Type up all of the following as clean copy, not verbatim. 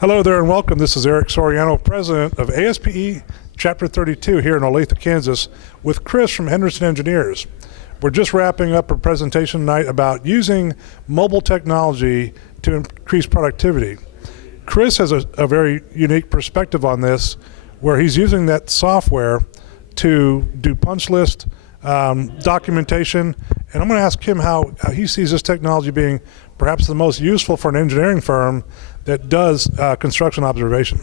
Hello there and welcome. This is Eric Soriano, president of ASPE Chapter 32 here in Olathe, Kansas, with Chris from Henderson Engineers. We're just wrapping up a presentation tonight about using mobile technology to increase productivity. Chris has a very unique perspective on this, where he's using that software to do punch list, documentation, and I'm going to ask him how he sees this technology being perhaps the most useful for an engineering firm that does construction observation.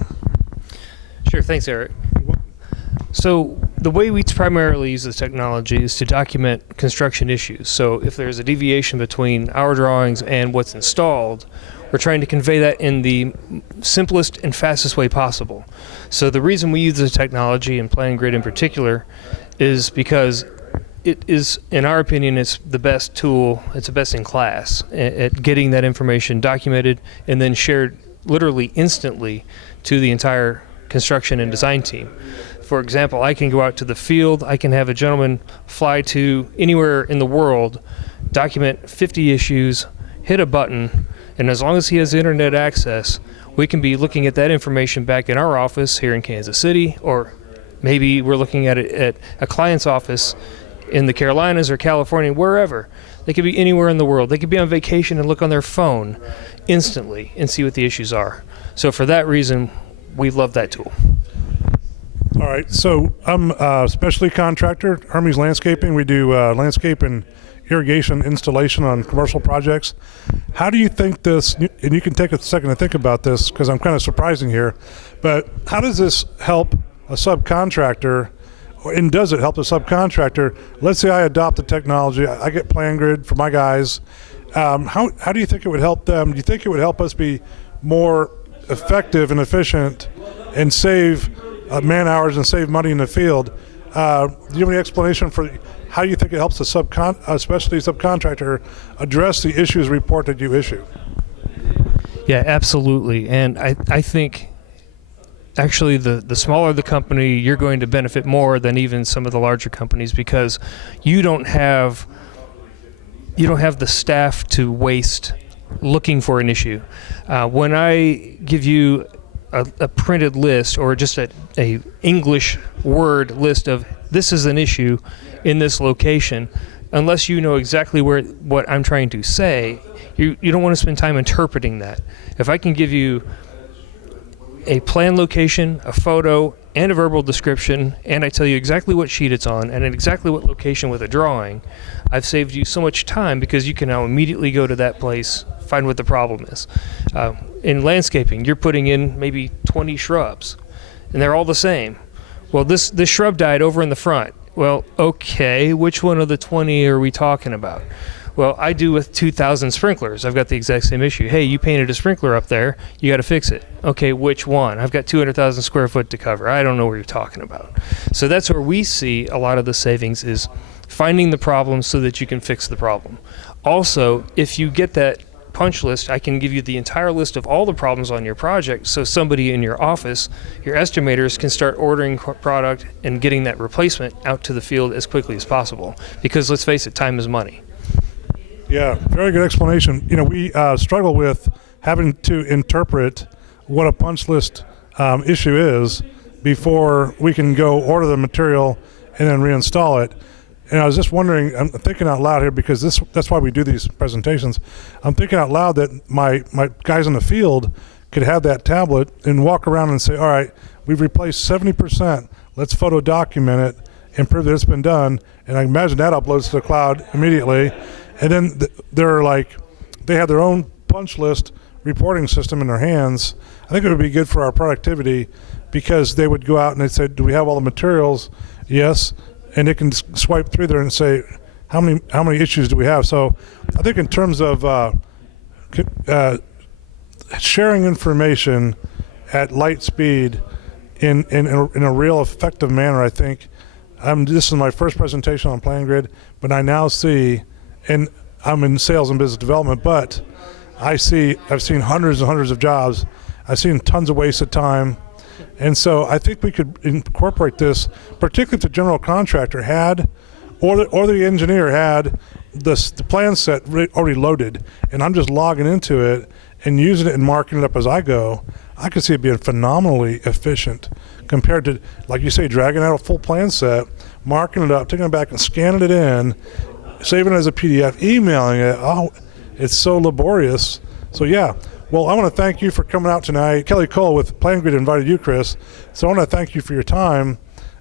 Sure, thanks, Eric. So the way we primarily use this technology is to document construction issues. So if there's a deviation between our drawings and what's installed, we're trying to convey that in the simplest and fastest way possible. So the reason we use this technology, and PlanGrid in particular, is because it is, in our opinion, it's the best tool, it's the best in class at getting that information documented and then shared literally instantly to the entire construction and design team. For example, I can go out to the field, I can have a gentleman fly to anywhere in the world, document 50 issues, hit a button, and as long as he has internet access, we can be looking at that information back in our office here in Kansas City, or maybe we're looking at it at a client's office in the Carolinas or California, wherever. They could be anywhere in the world. They could be on vacation and look on their phone instantly and see what the issues are. So for that reason, we love that tool. All right, so I'm a specialty contractor, Hermes Landscaping. We do landscape and irrigation installation on commercial projects. How do you think this, and you can take a second to think about this because I'm kind of surprising here, but how does this help a subcontractor, and does it help a subcontractor? Let's say I adopt the technology, I get PlanGrid for my guys. How do you think it would help them? Do you think it would help us be more effective and efficient and save man hours and save money in the field? Do you have any explanation for how you think it helps the specialty subcontractor address the issues report that you issue? Yeah, absolutely. And I think actually the smaller the company, you're going to benefit more than even some of the larger companies, because you don't have the staff to waste looking for an issue. When I give you a printed list or just a English word list of this is an issue in this location, unless you know exactly what I'm trying to say, you don't want to spend time interpreting that. If I can give you a plan location, a photo, and a verbal description, and I tell you exactly what sheet it's on and at exactly what location with a drawing, I've saved you so much time because you can now immediately go to that place, find what the problem is. In landscaping, you're putting in maybe 20 shrubs, and they're all the same. Well, this shrub died over in the front. Well, okay, which one of the 20 are we talking about? Well, I do with 2,000 sprinklers. I've got the exact same issue. Hey, you painted a sprinkler up there. You got to fix it. Okay, which one? I've got 200,000 square foot to cover. I don't know what you're talking about. So that's where we see a lot of the savings is finding the problem so that you can fix the problem. Also, if you get that punch list, I can give you the entire list of all the problems on your project, so somebody in your office, your estimators, can start ordering product and getting that replacement out to the field as quickly as possible. Because let's face it, time is money. Yeah, very good explanation. You know, we struggle with having to interpret what a punch list issue is before we can go order the material and then reinstall it. And I was just wondering, I'm thinking out loud here because that's why we do these presentations. I'm thinking out loud that my guys in the field could have that tablet and walk around and say, all right, we've replaced 70%, let's photo document it and prove that it's been done. And I imagine that uploads to the cloud immediately. And then they have their own punch list reporting system in their hands. I think it would be good for our productivity because they would go out and they'd say, do we have all the materials? Yes. And they can swipe through there and say, how many issues do we have? So I think in terms of sharing information at light speed in a real effective manner, I think this is my first presentation on PlanGrid, but I now see, and I'm in sales and business development, but I've seen hundreds and hundreds of jobs. I've seen tons of wasted time. And so I think we could incorporate this, particularly if the general contractor had, or the engineer had the plan set already loaded, and I'm just logging into it and using it and marking it up as I go. I could see it being phenomenally efficient compared to, like you say, dragging out a full plan set, marking it up, taking it back and scanning it in, saving it as a PDF, emailing it. Oh, it's so laborious. So yeah, well, I want to thank you for coming out tonight. Kelly Cole with Plan Grid invited you, Chris. So I want to thank you for your time.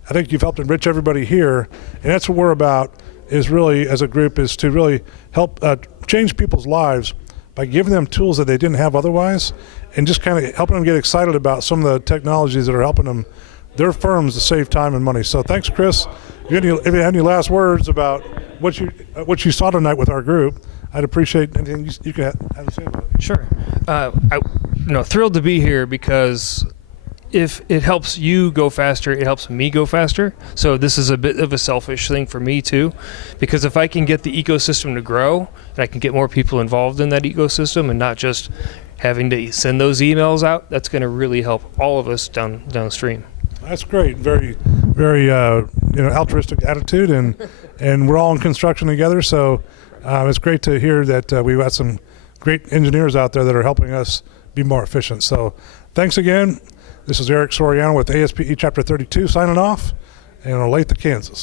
I think you've helped enrich everybody here, and that's what we're about, is really, as a group, is to really help change people's lives by giving them tools that they didn't have otherwise, and just kind of helping them get excited about some of the technologies that are helping them, their firms, to save time and money. So thanks, Chris. If you have any last words about what you saw tonight with our group, I'd appreciate anything you can have to say about it. Sure. Thrilled to be here, because if it helps you go faster, it helps me go faster. So this is a bit of a selfish thing for me too, because if I can get the ecosystem to grow and I can get more people involved in that ecosystem and not just having to send those emails out, that's going to really help all of us downstream. That's great. Very, very altruistic attitude, and we're all in construction together. So it's great to hear that we've got some great engineers out there that are helping us be more efficient. So thanks again. This is Eric Soriano with ASPE Chapter 32 signing off in Olathe, Kansas.